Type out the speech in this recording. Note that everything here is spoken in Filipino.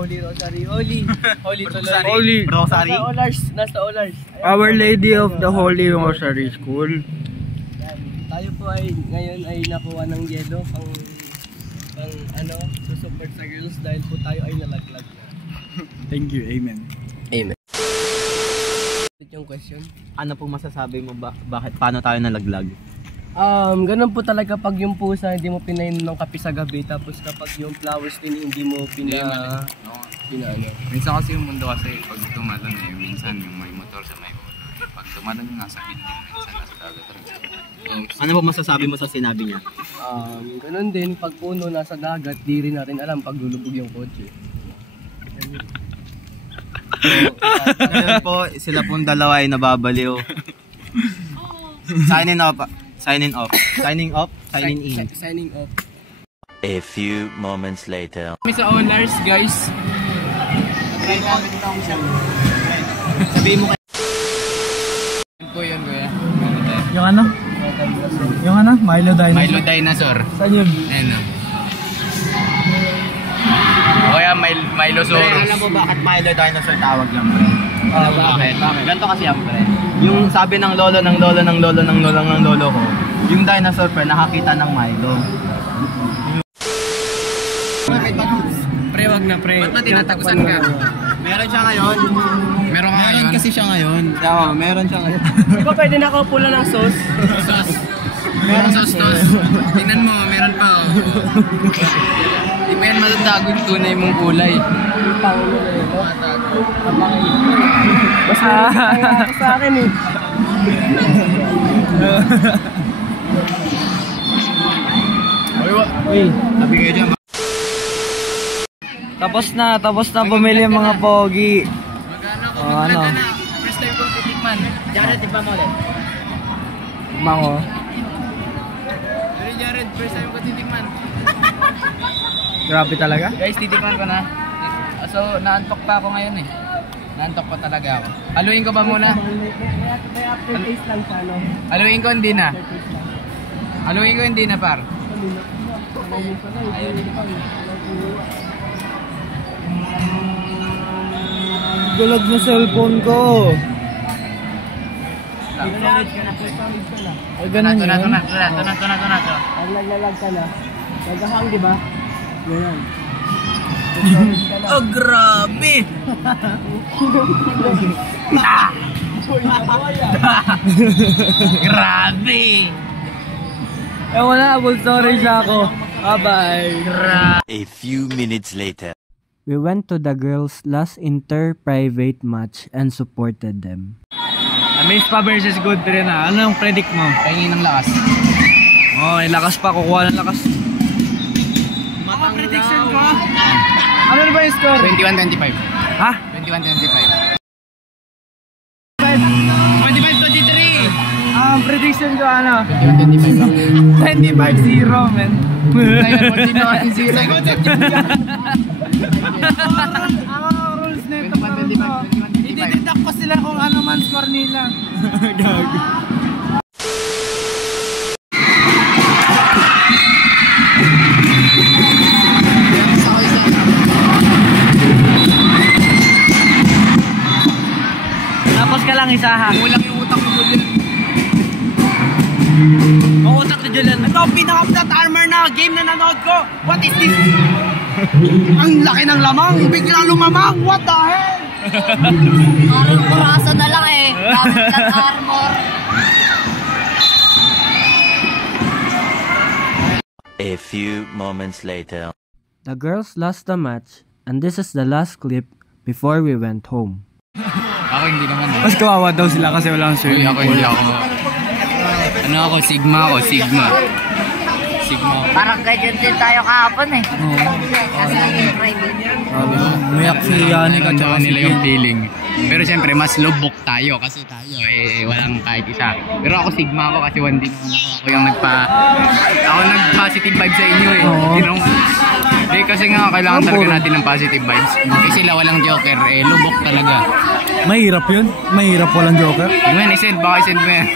Holy Rosary. Holy Rosary. Nasa Olars. Our Lady of the Holy Rosary School. Tayo po ay ngayon ay nakuha ng yelo pang susupport sa girls dahil po tayo ay nalaglag na. Thank you, amen. Amen. Yung question. Ano pong masasabi mo bakit paano tayo nalaglag? Ganun po talaga pag yung pusa hindi mo pinainom ng kape sa gabi, tapos kapag yung flowers din hindi mo pinaano. Minsan kasi yung mundo kasi pag tumalon minsan yung may motor sa may pag tumalon yung nasa building, minsan nasa dagat rin. Ano po masasabi mo sa sinabi niya? Ganun din pag puno nasa dagat, di rin natin alam pag lulubog yung kotse. Ngayon po, sila pong dalawa ay nababaliw. Signing off. Signing off. A few moments later. Kami sa Olars, guys. Try namin lang siya. Sabihin mo kayo. Yan po yun, kuya. Yung ano? Milo Dinosaur. Milo Dinosaur. Saan yun? Ayan o. O kaya Milosaurus. Alam mo bakit Milo Dinosaur tawag lang, pre? Bakit? Ganito kasi yan, pre. Yung sabi ng lolo ko, yung dinosaur, pre, nakakita ng Milo. Pre, wag na pre. Ba't tinatakusan ka? Meron siya ngayon. Meron kasi siya ngayon. Oo, meron siya ngayon. Di ba pwede nakapula ng sauce? Sauce. Meron sauce. Tingnan mo, meron pa oh. Di ba yan matatago yung tunay mong kulay? Pangulo na yun, no? Mas nangyayari sa akin eh. Uy, Sabi kayo dyan. tapos na bumili yung mga pogi. Magkano ko? First time ko titikman. Jared, tipa mo ulit. Mango. Jared, first time ko titikman. Grabe talaga. Guys, titikman ko na. So, naantok pa ako ngayon eh. Naantok pa talaga ako. Haluin ko ba muna? May aftertaste lang siya, no? Haluin ko hindi na. Haluin ko hindi na, par. Gulag na cellphone ko. Pinalagid ka na, solid ka na. Ay, ganun yun. Ito na. Pag naglalag ka na, naghahang, di ba? Ganyan. Oh, grabe! Grabe! Ewan na, full storage ako. Bye-bye. A few minutes later. We went to the girls' last inter-private match and supported them. Avispa versus Good rin na. Ano ang predict mo? Pahingin ng lakas. Oh, lakas pa. Kukuha ng lakas. Mga prediction ko. Ano na ba yung score? 21-25. Ha? 21-25. 25-23. Ang prediction ko ano? 21-25 lang. 25-0, man. Ngayon, 21-0. Ang rules nito. 21-25. Idideduct ko sila kung ano man score nila. Gago. Tapos ka lang isa ha. Kulang yung utak mo dyan. Ang utak ni Julian. Ito ang pinaka-flat armor na game na nanood ko. What is this? Ang laki ng lamang. Biglang lumamang. What the hell? Parang kurasa na lang eh. Flat armor. A few moments later. The girls lost the match and this is the last clip before we went home. Ako hindi naman. Mas kawawa daw sila kasi walang swimming Ako hindi ako. Ano ako? Sigma. Parang ganyan din tayo kahapon eh. Kasi yung private. Umiyak si Yannick at saka nila yung feeling. Pero siyempre mas lubok tayo kasi tayo walang kahit isa. Pero ako Sigma ako kasi one din ako yung nag-positive vibes sa inyo eh. Hindi kasi nga kailangan talaga natin ng positive vibes. Kasi sila walang joker lubok talaga. Mahirap yun? Mahirap walang joker? Ngayon, baka i-send mo yan.